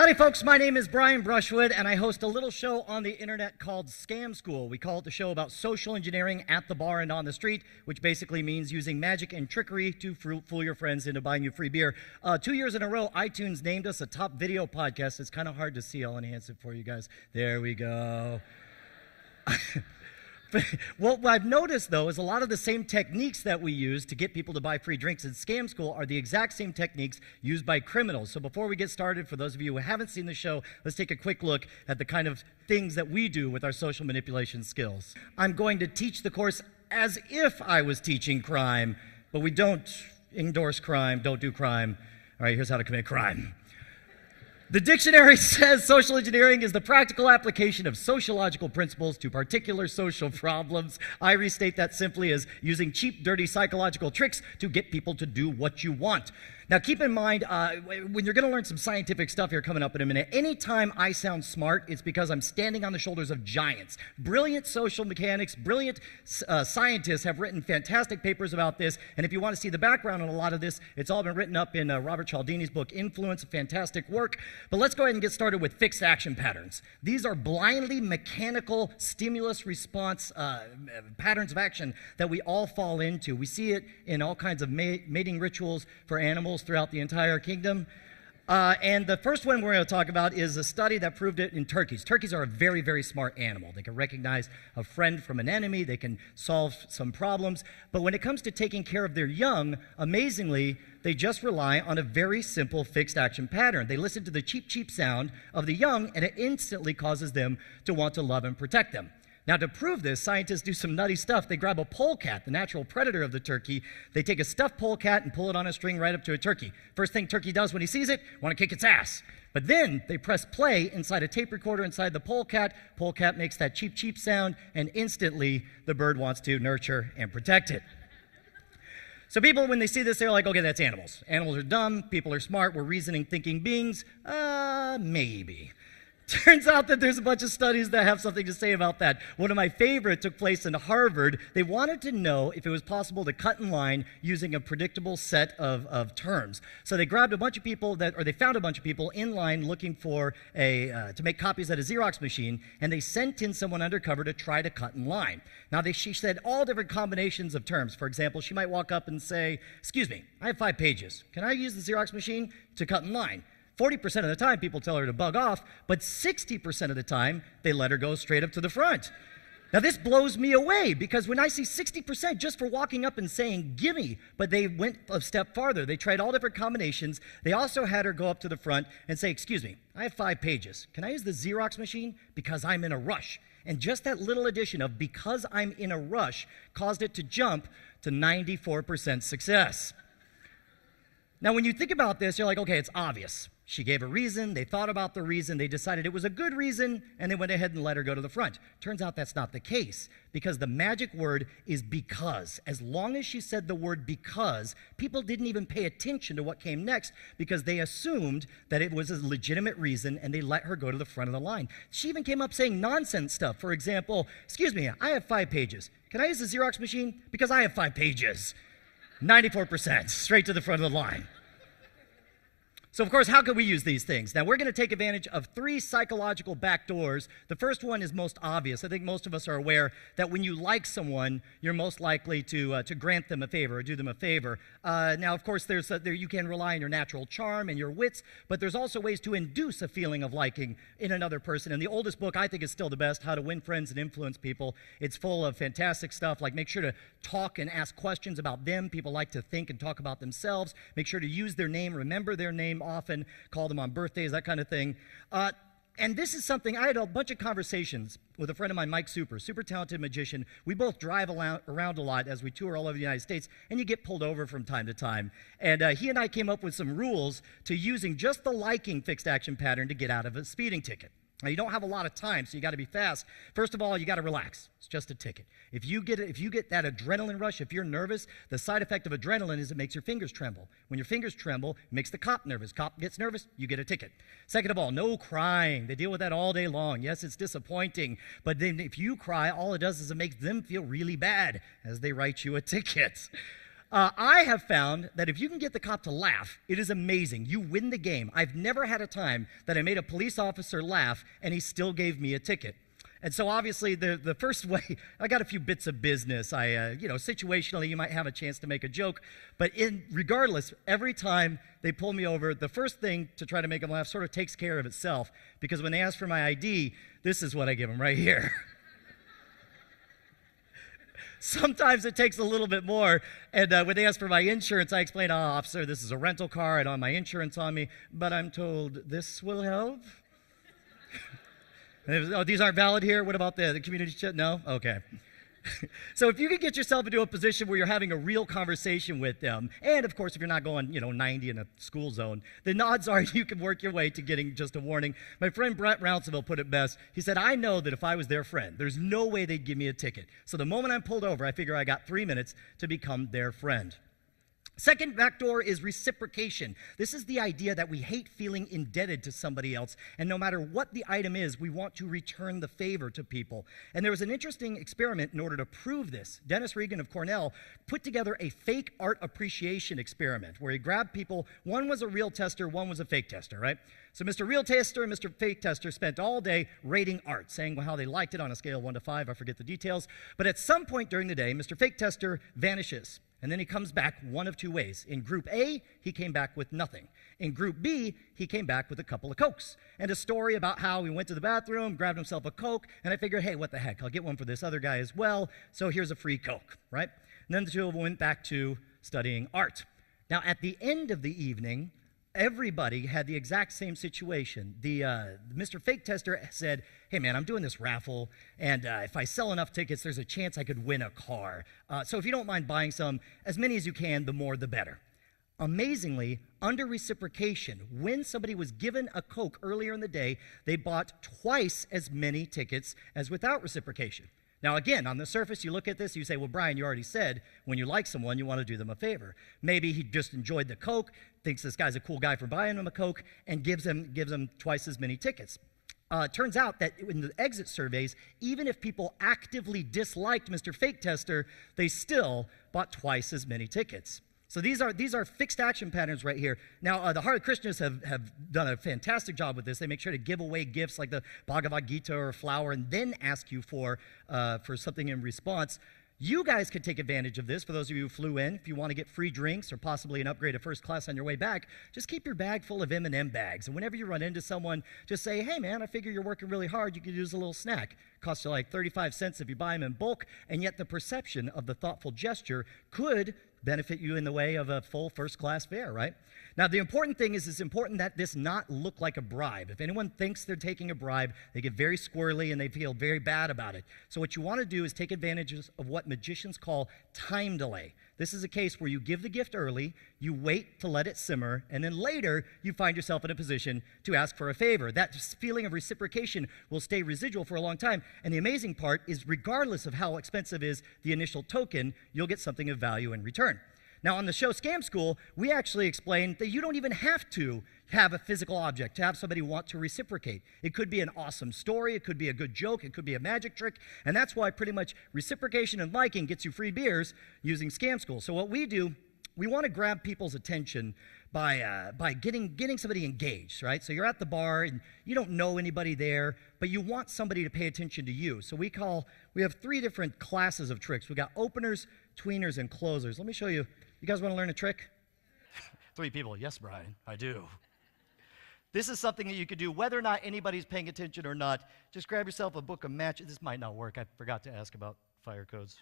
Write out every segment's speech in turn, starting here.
Howdy folks, my name is Brian Brushwood and I host a little show on the internet called Scam School. We call it the show about social engineering at the bar and on the street, which basically means using magic and trickery to fool your friends into buying you free beer. 2 years in a row, iTunes named us a top video podcast. It's kind of hard to see. I'll enhance it for you guys. There we go. What I've noticed, though, is a lot of the same techniques that we use to get people to buy free drinks in Scam School are the exact same techniques used by criminals. So before we get started, for those of you who haven't seen the show, let's take a quick look at the kind of things that we do with our social manipulation skills. I'm going to teach the course as if I was teaching crime, but we don't endorse crime, don't do crime. All right, here's how to commit crime. The dictionary says social engineering is the practical application of sociological principles to particular social problems. I restate that simply as using cheap, dirty psychological tricks to get people to do what you want. Now, keep in mind, when you're going to learn some scientific stuff here coming up in a minute, anytime I sound smart, it's because I'm standing on the shoulders of giants. Brilliant social mechanics, brilliant scientists have written fantastic papers about this, and if you want to see the background on a lot of this, it's all been written up in Robert Cialdini's book, Influence, fantastic work. But let's go ahead and get started with fixed action patterns. These are blindly mechanical stimulus response patterns of action that we all fall into. We see it in all kinds of mating rituals for animals throughout the entire kingdom. And the first one we're going to talk about is a study that proved it in turkeys. Turkeys are a very, very smart animal. They can recognize a friend from an enemy. They can solve some problems. But when it comes to taking care of their young, amazingly, they just rely on a very simple fixed action pattern. They listen to the cheep, cheep sound of the young, and it instantly causes them to want to love and protect them. Now, to prove this, scientists do some nutty stuff. They grab a polecat, the natural predator of the turkey. They take a stuffed polecat and pull it on a string right up to a turkey. First thing turkey does when he sees it, want to kick its ass. But then they press play inside a tape recorder inside the polecat. Polecat makes that cheep, cheep sound, and instantly the bird wants to nurture and protect it. So people, when they see this, they're like, okay, that's animals. Animals are dumb, people are smart, we're reasoning, thinking beings. Maybe. Turns out that there's a bunch of studies that have something to say about that. One of my favorite took place in Harvard. They wanted to know if it was possible to cut in line using a predictable set of terms. So they grabbed a bunch of people they found a bunch of people in line looking for to make copies at a Xerox machine, and they sent in someone undercover to try to cut in line. Now, she said all different combinations of terms. For example, she might walk up and say, "Excuse me, I have 5 pages. Can I use the Xerox machine to cut in line?" 40% of the time, people tell her to bug off, but 60% of the time, they let her go straight up to the front. Now, this blows me away, because when I see 60% just for walking up and saying, "Gimme," but they went a step farther. They tried all different combinations. They also had her go up to the front and say, "Excuse me, I have 5 pages. Can I use the Xerox machine? Because I'm in a rush." And just that little addition of "because I'm in a rush" caused it to jump to 94% success. Now, when you think about this, you're like, okay, it's obvious. She gave a reason, they thought about the reason, they decided it was a good reason, and they went ahead and let her go to the front. Turns out that's not the case, because the magic word is "because." As long as she said the word "because," people didn't even pay attention to what came next, because they assumed that it was a legitimate reason, and they let her go to the front of the line. She even came up saying nonsense stuff. For example, "Excuse me, I have 5 pages. Can I use the Xerox machine? Because I have 5 pages. 94%, straight to the front of the line. So, of course, how can we use these things? Now, we're going to take advantage of 3 psychological backdoors. The first one is most obvious. I think most of us are aware that when you like someone, you're most likely to grant them a favor or do them a favor. Now, of course, you can rely on your natural charm and your wits, but there's also ways to induce a feeling of liking in another person. And the oldest book I think is still the best, How to Win Friends and Influence People. It's full of fantastic stuff, like make sure to talk and ask questions about them. People like to think and talk about themselves. Make sure to use their name, remember their name often, call them on birthdays, that kind of thing. And this is something, I had a bunch of conversations with a friend of mine, Mike super talented magician. We both drive around a lot as we tour all over the United States, and you get pulled over from time to time. And he and I came up with some rules to using just the liking fixed action pattern to get out of a speeding ticket. Now, you don't have a lot of time, so you got to be fast. First of all, you got to relax. It's just a ticket. If you get that adrenaline rush, if you're nervous, the side effect of adrenaline is it makes your fingers tremble. When your fingers tremble, it makes the cop nervous. Cop gets nervous, you get a ticket. Second of all, no crying. They deal with that all day long. Yes, it's disappointing, but then if you cry, all it does is it makes them feel really bad as they write you a ticket. I have found that if you can get the cop to laugh, it is amazing. You win the game. I've never had a time that I made a police officer laugh and he still gave me a ticket. And so obviously the first way, I got a few bits of business. Situationally, you might have a chance to make a joke. But regardless, every time they pull me over, the first thing to try to make them laugh sort of takes care of itself. Because when they ask for my ID, this is what I give them right here. Sometimes it takes a little bit more, and when they ask for my insurance, I explain, officer, this is a rental car, I don't have my insurance on me, but I'm told this will help. And these aren't valid here? What about the community chat? No? Okay. So if you can get yourself into a position where you're having a real conversation with them, and of course if you're not going 90 in a school zone, the odds are you can work your way to getting just a warning. My friend Brett Rounceville put it best. He said, I know that if I was their friend, there's no way they'd give me a ticket. So the moment I'm pulled over, I figure I got 3 minutes to become their friend. Second backdoor is reciprocation. This is the idea that we hate feeling indebted to somebody else, and no matter what the item is, we want to return the favor to people. And there was an interesting experiment in order to prove this. Dennis Regan of Cornell put together a fake art appreciation experiment where he grabbed people. One was a real tester, one was a fake tester, right? So Mr. Real Tester and Mr. Fake Tester spent all day rating art, saying how they liked it on a scale of 1 to 5. I forget the details. But at some point during the day, Mr. Fake Tester vanishes. And then he comes back one of two ways. In Group A, he came back with nothing. In Group B, he came back with a couple of Cokes and a story about how he went to the bathroom, grabbed himself a Coke, and I figured, hey, what the heck, I'll get one for this other guy as well, so here's a free Coke, right? And then the two of them went back to studying art. Now, at the end of the evening, everybody had the exact same situation. Mr. Fake Tester said, hey man, I'm doing this raffle, and if I sell enough tickets, there's a chance I could win a car. So if you don't mind buying some, as many as you can, the more the better. Amazingly, under reciprocation, when somebody was given a Coke earlier in the day, they bought twice as many tickets as without reciprocation. Now again, on the surface, you look at this, you say, well, Brian, you already said when you like someone, you want to do them a favor. Maybe he just enjoyed the Coke, thinks this guy's a cool guy for buying him a Coke, and gives him twice as many tickets. Turns out that in the exit surveys, even if people actively disliked Mr. Fake Tester, they still bought twice as many tickets. So these are fixed action patterns right here. Now, the Hare Krishnas have done a fantastic job with this. They make sure to give away gifts like the Bhagavad Gita or a flower and then ask you for something in response. You guys could take advantage of this. For those of you who flew in, if you want to get free drinks or possibly an upgrade to first class on your way back, just keep your bag full of M&M bags. And whenever you run into someone, just say, hey, man, I figure you're working really hard. You could use a little snack. Costs you like 35 cents if you buy them in bulk, and yet the perception of the thoughtful gesture could benefit you in the way of a full first-class fare, right? Now, the important thing is it's important that this not look like a bribe. If anyone thinks they're taking a bribe, they get very squirrely and they feel very bad about it. So what you want to do is take advantage of what magicians call time delay. This is a case where you give the gift early, you wait to let it simmer, and then later you find yourself in a position to ask for a favor. That feeling of reciprocation will stay residual for a long time. And the amazing part is regardless of how expensive is the initial token, you'll get something of value in return. Now, on the show Scam School, we actually explained that you don't even have to have a physical object to have somebody want to reciprocate. It could be an awesome story, it could be a good joke, it could be a magic trick, and that's why pretty much reciprocation and liking gets you free beers using Scam School. So what we do, we want to grab people's attention by getting somebody engaged, right? So you're at the bar and you don't know anybody there, but you want somebody to pay attention to you. So we have 3 different classes of tricks. We got openers, tweeners, and closers. Let me show you. You guys want to learn a trick? 3 people. Yes, Brian, I do. This is something that you could do whether or not anybody's paying attention or not. Just grab yourself a book of matches. This might not work. I forgot to ask about fire codes.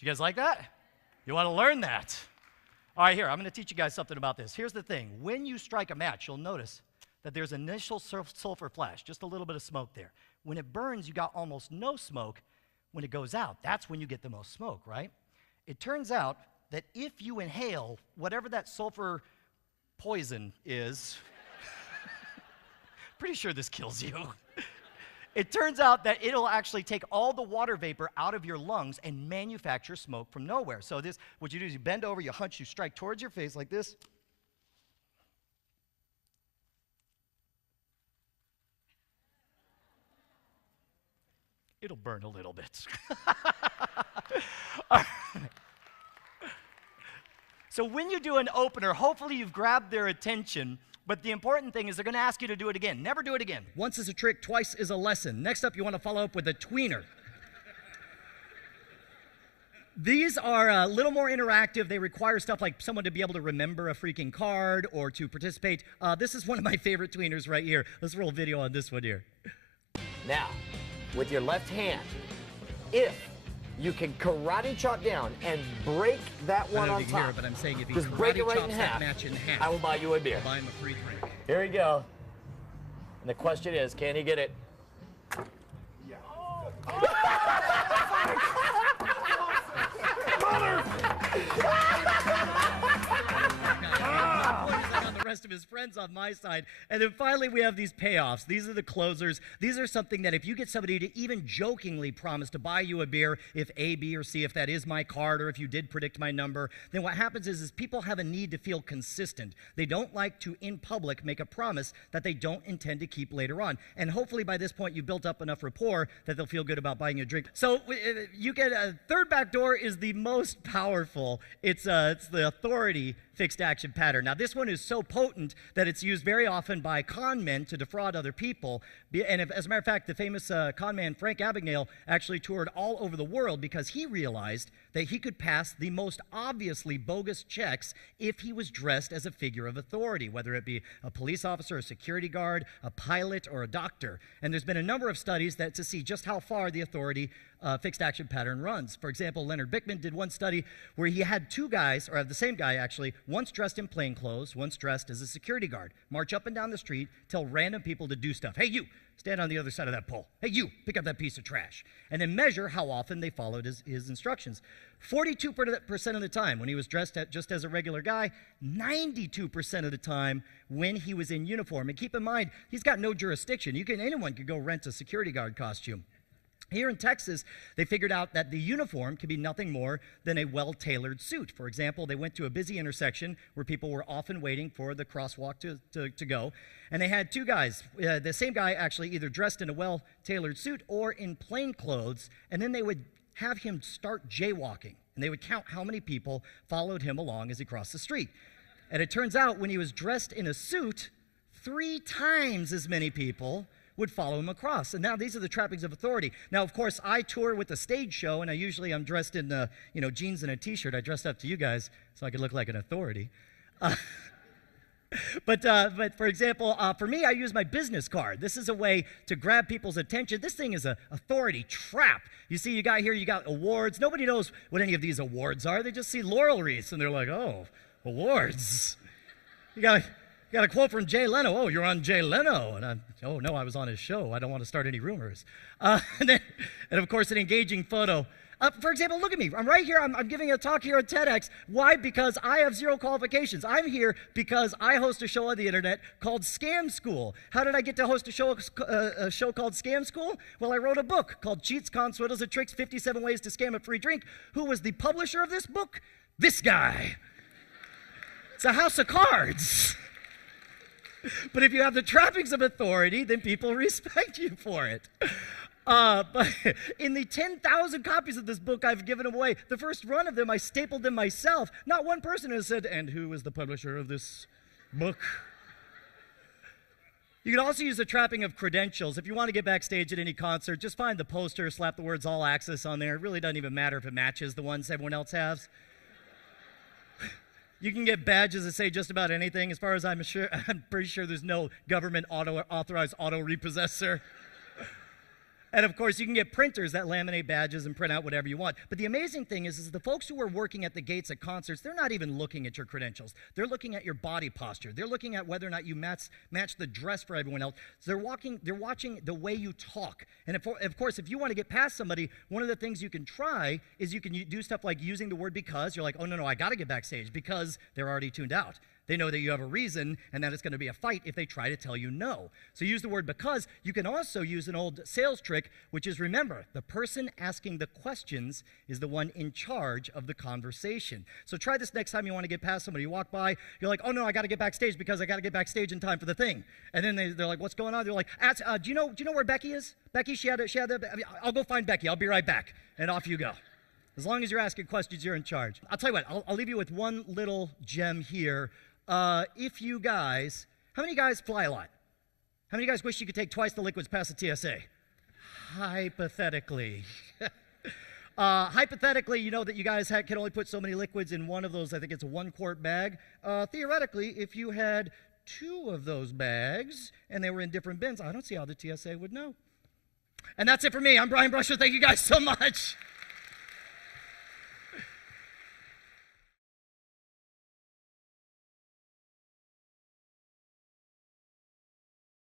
You guys like that? You want to learn that? All right, here, I'm going to teach you guys something about this. Here's the thing. When you strike a match, you'll notice that there's initial sulfur flash, just a little bit of smoke there. When it burns, you got almost no smoke. When it goes out, that's when you get the most smoke, right? It turns out that if you inhale whatever that sulfur poison is, pretty sure this kills you. It turns out that it'll actually take all the water vapor out of your lungs and manufacture smoke from nowhere. So this, what you do is you bend over, you hunch, you strike towards your face like this. It'll burn a little bit. All right. So when you do an opener, hopefully you've grabbed their attention, but the important thing is they're going to ask you to do it again. Never do it again. Once is a trick, twice is a lesson. Next up, you want to follow up with a tweener. These are a little more interactive. They require stuff like someone to be able to remember a freaking card or to participate. This is one of my favorite tweeners right here. Let's roll video on this one here. Now, with your left hand, if you can karate chop down and break that one on top. But I'm saying if he just break it right in that match in half, I will buy you a beer. I'll buy him a free drink. Here we go. And the question is, can he get it? Yeah. The rest of his friends on my side. And then finally we have these payoffs. These are the closers. These are something that if you get somebody to even jokingly promise to buy you a beer, if A, B, or C, if that is my card, or if you did predict my number, then what happens is people have a need to feel consistent. They don't like to, in public, make a promise that they don't intend to keep later on. And hopefully by this point you built up enough rapport that they'll feel good about buying you a drink. So you get a third back door is the most powerful. It's the authority fixed action pattern. Now this one is so potent that it's used very often by con men to defraud other people. And as a matter of fact, the famous con man Frank Abagnale actually toured all over the world because he realized that he could pass the most obviously bogus checks if he was dressed as a figure of authority, whether it be a police officer, a security guard, a pilot, or a doctor. And there's been a number of studies that to see just how far the authority fixed action pattern runs. For example, Leonard Bickman did one study where he had two guys, or the same guy actually, once dressed in plain clothes, once dressed as a security guard, march up and down the street, tell random people to do stuff. Hey, you, stand on the other side of that pole. Hey, you, pick up that piece of trash. And then measure how often they followed his instructions. 42% of the time when he was dressed just as a regular guy, 92% of the time when he was in uniform. And keep in mind, he's got no jurisdiction. Anyone could go rent a security guard costume. Here in Texas, they figured out that the uniform can be nothing more than a well-tailored suit. For example, they went to a busy intersection where people were often waiting for the crosswalk to go, and they had two guys. The same guy actually either dressed in a well-tailored suit or in plain clothes, and then they would have him start jaywalking, and they would count how many people followed him along as he crossed the street. And it turns out when he was dressed in a suit, 3 times as many people would follow him across. And now these are the trappings of authority. Now, of course, I tour with a stage show, and I'm dressed in jeans and a t-shirt. I dressed up to you guys so I could look like an authority. But for example, for me, I use my business card. This is a way to grab people's attention. This thing is an authority trap. You see, you got awards. Nobody knows what any of these awards are. They just see laurel wreaths, and they're like, oh, awards. You got a quote from Jay Leno. Oh, you're on Jay Leno. And oh, no, I was on his show. I don't want to start any rumors. And of course, an engaging photo. For example, look at me. I'm right here. I'm giving a talk here at TEDx. Why? Because I have 0 qualifications. I'm here because I host a show on the internet called Scam School. How did I get to host a show called Scam School? Well, I wrote a book called Cheats, Cons, Swindles, and Tricks, 57 Ways to Scam a Free Drink. Who was the publisher of this book? This guy. It's a house of cards. But if you have the trappings of authority, then people respect you for it. But in the 10,000 copies of this book I've given away, the first run of them, I stapled them myself. Not one person has said, and who is the publisher of this book? You can also use the trapping of credentials. If you want to get backstage at any concert, just find the poster, slap the words all access on there. It really doesn't even matter if it matches the ones everyone else has. You can get badges that say just about anything. As far as I'm pretty sure there's no government authorized auto repossessor. And of course, you can get printers that laminate badges and print out whatever you want. But the amazing thing is the folks who are working at the gates at concerts, they're not even looking at your credentials. They're looking at your body posture. They're looking at whether or not you match the dress for everyone else. So they're watching the way you talk. And of course, if you want to get past somebody, one of the things you can try is you can do stuff like using the word because. You're like, oh, no, I got to get backstage because they're already tuned out. They know that you have a reason and that it's going to be a fight if they try to tell you no. So use the word because. You can also use an old sales trick, which is, remember, the person asking the questions is the one in charge of the conversation. So try this next time you want to get past somebody. You walk by, you're like, oh no, I got to get backstage because I got to get backstage in time for the thing. And then they're like, what's going on? They're like, do you know where Becky is? Becky, I'll go find Becky. I'll be right back. And off you go. As long as you're asking questions, you're in charge. I'll tell you what, I'll leave you with one little gem here. If you guys, how many guys fly a lot? How many guys wish you could take twice the liquids past the TSA? Hypothetically. Hypothetically, you know that you guys can only put so many liquids in one of those, I think it's a 1-quart bag. Theoretically, if you had 2 of those bags and they were in different bins, I don't see how the TSA would know. And that's it for me. I'm Brian Brushwood. Thank you guys so much.